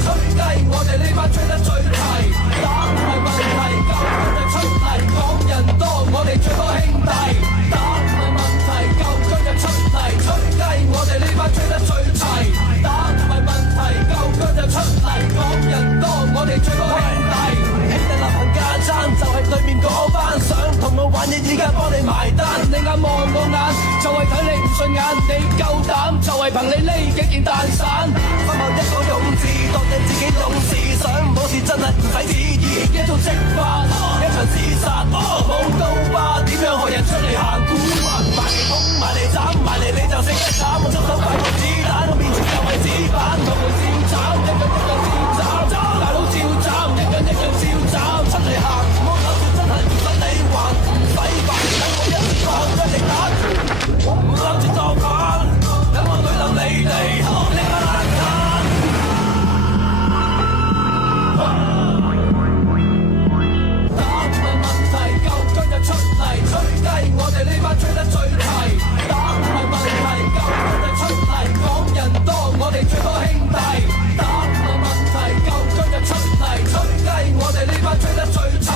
吹雞，我哋呢班吹得最齊，打唔係問題，夠姜就出嚟，講人多，我哋最多兄弟，打唔係問題，夠姜就出嚟，吹雞，我哋呢班吹得最齊，打唔係問題，夠姜就出嚟，講人多，我哋最多兄弟，兄弟立行架爭，就係對面嗰班想同我玩嘢，而家幫你埋單，你眼望我眼，就係睇你唔順眼，你夠膽就係憑你呢幾件蛋散，分後一個勇字，當你自己勇士，想冇事真係唔使旨意，一套即發，一場廝殺，冇刀疤，點樣學人出嚟行古惑，埋嚟捅，埋嚟斬，埋嚟你就識得斬，我出手快過子彈，我面前就係紙板，同門照斬，一個照斬，大佬照斬，一個照斬，出嚟行，唔好諗住真係唔使你還，唔使煩，等我一放一力打拳，唔諗住作反，等我對冧你哋，你個爛攤。出嚟吹雞，我哋呢班吹得最齊，打唔係問題，夠姜就出嚟，講人多，我哋最多兄弟，打唔係問題，夠姜就出嚟，吹雞，我哋呢班吹得最齊，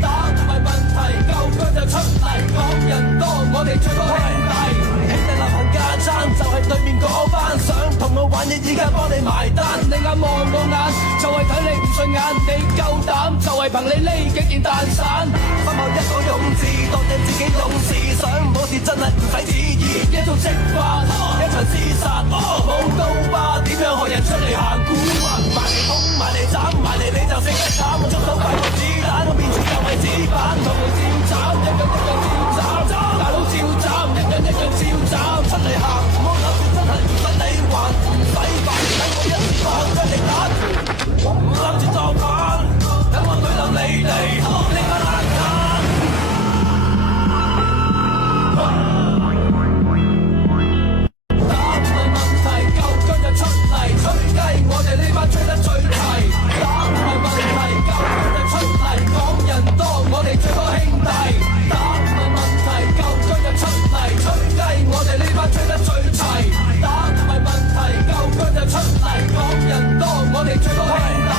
打唔係問題，夠姜就出嚟，講人多，我哋最多兄弟，兄弟立行架爭，就係對面嗰班想同我玩嘢，而家幫你埋單，你眼望我眼，就係睇你唔順眼，你夠膽就係憑你呢幾件蛋散，分後一個勇字，當你自己勇士，想冇事真係唔使旨意，一套即發，一場廝殺，冇刀疤，點樣學人出嚟行古惑，埋嚟捅，埋嚟斬，埋嚟你就識得斬，我出手快過子彈，我面前就係紙板，同門照斬，一個照斬，大佬照斬，一個照斬，出嚟行，唔好諗住真係唔使你還，唔使煩，等我一放一力打拳，唔諗住作反，等我對冧你哋，你個爛攤。出嚟吹雞，我哋呢班吹得最齊，打唔係問題，夠姜就出嚟，講人多，我哋最多兄弟，打唔係問題，夠姜就出嚟，吹雞，我哋呢班吹得最齊，打唔係問題，夠姜就出嚟，講人多，我哋最多兄弟，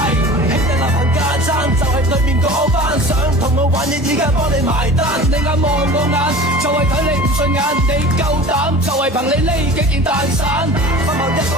兄弟立行架爭，就係對面嗰班想同我玩嘢，而家幫你埋單，你眼望我眼，就係睇你唔順眼，你夠膽就係憑你呢幾件蛋散，分後一個